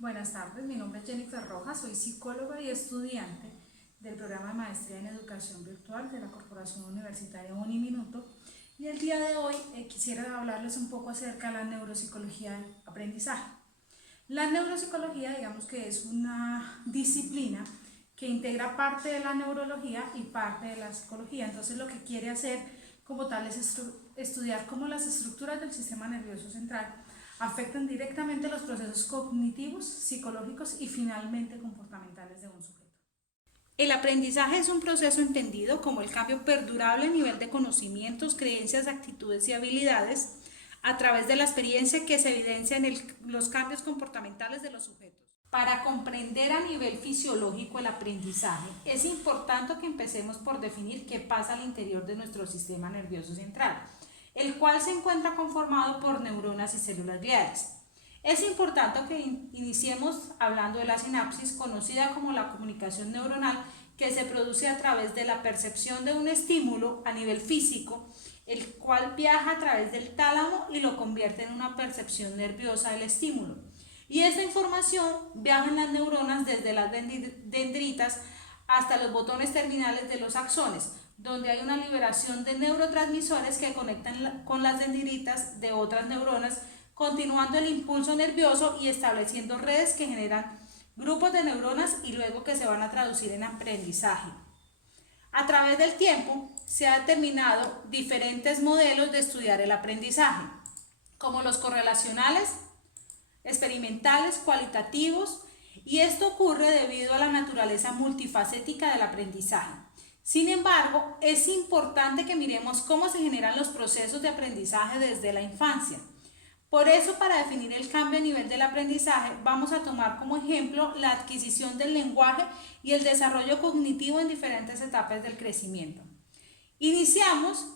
Buenas tardes, mi nombre es Jennifer Rojas, soy psicóloga y estudiante del programa de maestría en educación virtual de la Corporación Universitaria Uniminuto, y el día de hoy quisiera hablarles un poco acerca de la neuropsicología del aprendizaje. La neuropsicología, digamos que es una disciplina que integra parte de la neurología y parte de la psicología. Entonces lo que quiere hacer como tal es estudiar cómo las estructuras del sistema nervioso central afectan directamente los procesos cognitivos, psicológicos y finalmente comportamentales de un sujeto. El aprendizaje es un proceso entendido como el cambio perdurable a nivel de conocimientos, creencias, actitudes y habilidades a través de la experiencia que se evidencia en los cambios comportamentales de los sujetos. Para comprender a nivel fisiológico el aprendizaje, es importante que empecemos por definir qué pasa al interior de nuestro sistema nervioso central, el cual se encuentra conformado por neuronas y células gliales. Es importante que iniciemos hablando de la sinapsis, conocida como la comunicación neuronal, que se produce a través de la percepción de un estímulo a nivel físico, el cual viaja a través del tálamo y lo convierte en una percepción nerviosa del estímulo. Y esa información viaja en las neuronas desde las dendritas hasta los botones terminales de los axones, donde hay una liberación de neurotransmisores que conectan con las dendritas de otras neuronas, continuando el impulso nervioso y estableciendo redes que generan grupos de neuronas y luego que se van a traducir en aprendizaje. A través del tiempo se han determinado diferentes modelos de estudiar el aprendizaje, como los correlacionales, experimentales, cualitativos, y esto ocurre debido a la naturaleza multifacética del aprendizaje. Sin embargo, es importante que miremos cómo se generan los procesos de aprendizaje desde la infancia. Por eso, para definir el cambio a nivel del aprendizaje, vamos a tomar como ejemplo la adquisición del lenguaje y el desarrollo cognitivo en diferentes etapas del crecimiento. Iniciamos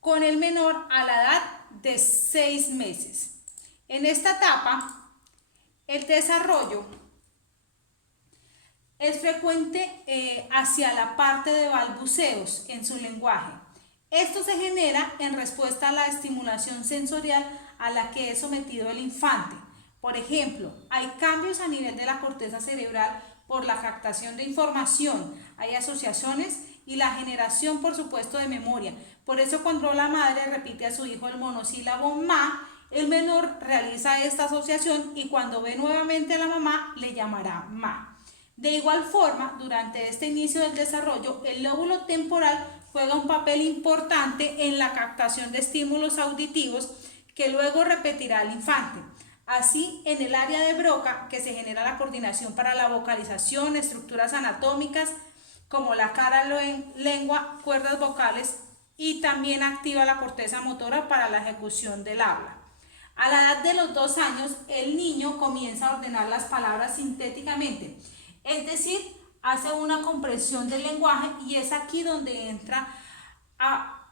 con el menor a la edad de 6 meses. En esta etapa, el desarrollo es frecuente hacia la parte de balbuceos en su lenguaje. Esto se genera en respuesta a la estimulación sensorial a la que es sometido el infante. Por ejemplo, hay cambios a nivel de la corteza cerebral por la captación de información, hay asociaciones y la generación, por supuesto, de memoria. Por eso cuando la madre repite a su hijo el monosílabo ma, el menor realiza esta asociación y cuando ve nuevamente a la mamá le llamará ma. De igual forma, durante este inicio del desarrollo, el lóbulo temporal juega un papel importante en la captación de estímulos auditivos que luego repetirá el infante. Así, en el área de Broca, que se genera la coordinación para la vocalización, estructuras anatómicas como la cara, lengua, cuerdas vocales, y también activa la corteza motora para la ejecución del habla. A la edad de los 2 años, el niño comienza a ordenar las palabras sintéticamente, es decir, hace una comprensión del lenguaje, y es aquí donde entra a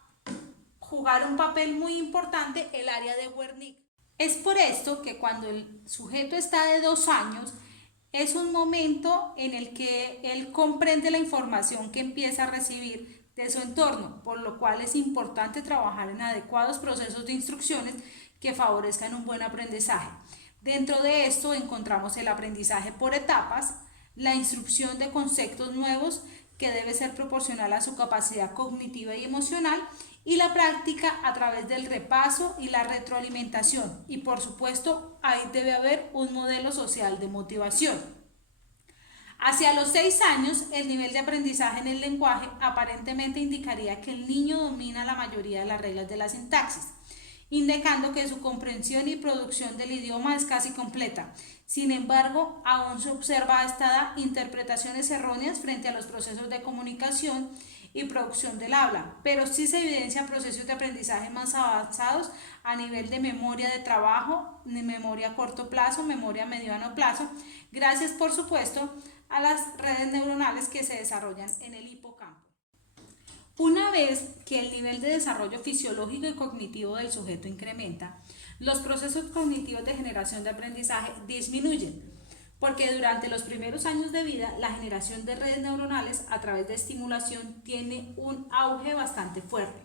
jugar un papel muy importante el área de Wernicke. Es por esto que cuando el sujeto está de 2 años, es un momento en el que él comprende la información que empieza a recibir de su entorno, por lo cual es importante trabajar en adecuados procesos de instrucciones que favorezcan un buen aprendizaje. Dentro de esto encontramos el aprendizaje por etapas, la instrucción de conceptos nuevos que debe ser proporcional a su capacidad cognitiva y emocional, y la práctica a través del repaso y la retroalimentación, y por supuesto ahí debe haber un modelo social de motivación. Hacia los 6 años, el nivel de aprendizaje en el lenguaje aparentemente indicaría que el niño domina la mayoría de las reglas de la sintaxis, indicando que su comprensión y producción del idioma es casi completa. Sin embargo, aún se observa a esta edad interpretaciones erróneas frente a los procesos de comunicación y producción del habla, pero sí se evidencian procesos de aprendizaje más avanzados a nivel de memoria de trabajo, de memoria a corto plazo, memoria a mediano plazo, gracias por supuesto a las redes neuronales que se desarrollan en el hipocampo. Una vez que el nivel de desarrollo fisiológico y cognitivo del sujeto incrementa, los procesos cognitivos de generación de aprendizaje disminuyen, porque durante los primeros años de vida la generación de redes neuronales a través de estimulación tiene un auge bastante fuerte.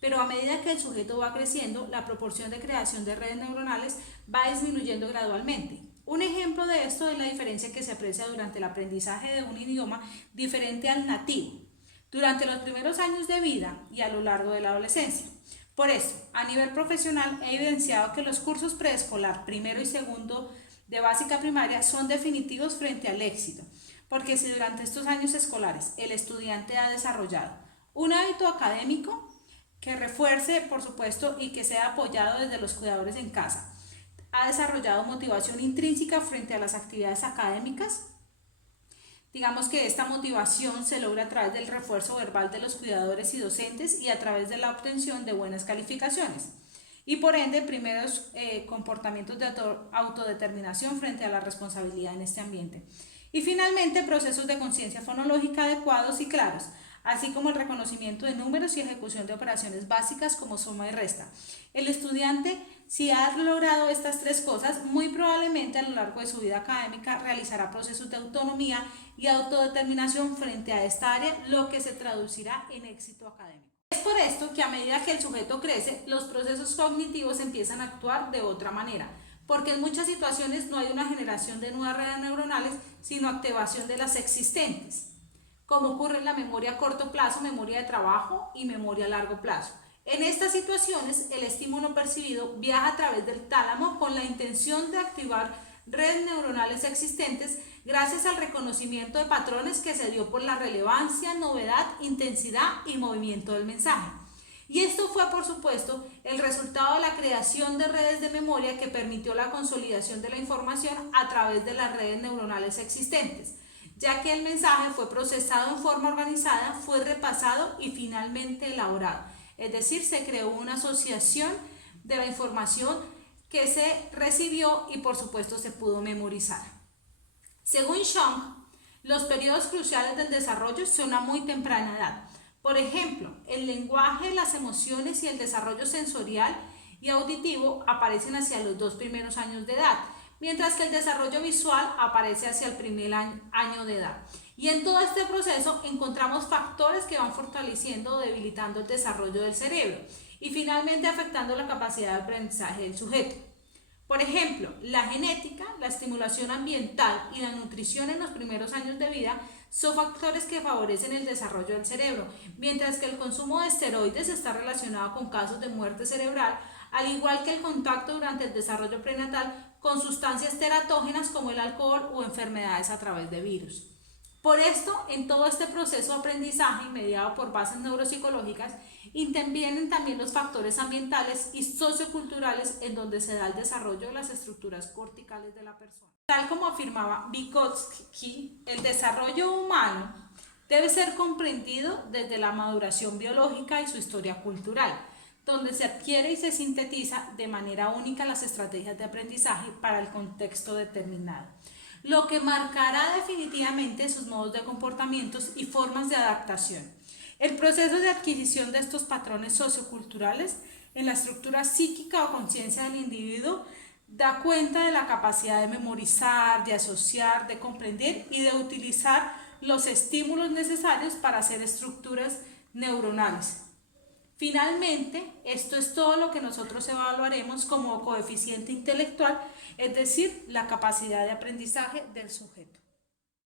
Pero a medida que el sujeto va creciendo, la proporción de creación de redes neuronales va disminuyendo gradualmente. Un ejemplo de esto es la diferencia que se aprecia durante el aprendizaje de un idioma diferente al nativo, durante los primeros años de vida y a lo largo de la adolescencia. Por eso, a nivel profesional he evidenciado que los cursos preescolar, primero y segundo de básica primaria son definitivos frente al éxito, porque si durante estos años escolares el estudiante ha desarrollado un hábito académico que refuerce, por supuesto, y que sea apoyado desde los cuidadores en casa, ha desarrollado motivación intrínseca frente a las actividades académicas. Digamos que esta motivación se logra a través del refuerzo verbal de los cuidadores y docentes y a través de la obtención de buenas calificaciones. Y por ende, primeros comportamientos de autodeterminación frente a la responsabilidad en este ambiente. Y finalmente, procesos de conciencia fonológica adecuados y claros, así como el reconocimiento de números y ejecución de operaciones básicas como suma y resta. El estudiante, si ha logrado estas tres cosas, muy probablemente a lo largo de su vida académica realizará procesos de autonomía y autodeterminación frente a esta área, lo que se traducirá en éxito académico. Es por esto que a medida que el sujeto crece, los procesos cognitivos empiezan a actuar de otra manera, porque en muchas situaciones no hay una generación de nuevas redes neuronales, sino activación de las existentes, como ocurre en la memoria a corto plazo, memoria de trabajo y memoria a largo plazo. En estas situaciones, el estímulo percibido viaja a través del tálamo con la intención de activar redes neuronales existentes gracias al reconocimiento de patrones que se dio por la relevancia, novedad, intensidad y movimiento del mensaje. Y esto fue, por supuesto, el resultado de la creación de redes de memoria que permitió la consolidación de la información a través de las redes neuronales existentes, ya que el mensaje fue procesado en forma organizada, fue repasado y finalmente elaborado. Es decir, se creó una asociación de la información que se recibió y por supuesto se pudo memorizar. Según Schunk, los periodos cruciales del desarrollo son a muy temprana edad. Por ejemplo, el lenguaje, las emociones y el desarrollo sensorial y auditivo aparecen hacia los 2 primeros años de edad, mientras que el desarrollo visual aparece hacia el primer año de edad. Y en todo este proceso encontramos factores que van fortaleciendo o debilitando el desarrollo del cerebro y finalmente afectando la capacidad de aprendizaje del sujeto. Por ejemplo, la genética, la estimulación ambiental y la nutrición en los primeros años de vida son factores que favorecen el desarrollo del cerebro, mientras que el consumo de esteroides está relacionado con casos de muerte cerebral, al igual que el contacto durante el desarrollo prenatal con sustancias teratógenas como el alcohol o enfermedades a través de virus. Por esto, en todo este proceso de aprendizaje mediado por bases neuropsicológicas, intervienen también los factores ambientales y socioculturales en donde se da el desarrollo de las estructuras corticales de la persona. Tal como afirmaba Vygotsky, el desarrollo humano debe ser comprendido desde la maduración biológica y su historia cultural, donde se adquiere y se sintetiza de manera única las estrategias de aprendizaje para el contexto determinado, lo que marcará definitivamente sus modos de comportamientos y formas de adaptación. El proceso de adquisición de estos patrones socioculturales en la estructura psíquica o conciencia del individuo da cuenta de la capacidad de memorizar, de asociar, de comprender y de utilizar los estímulos necesarios para hacer estructuras neuronales. Finalmente, esto es todo lo que nosotros evaluaremos como coeficiente intelectual, es decir, la capacidad de aprendizaje del sujeto.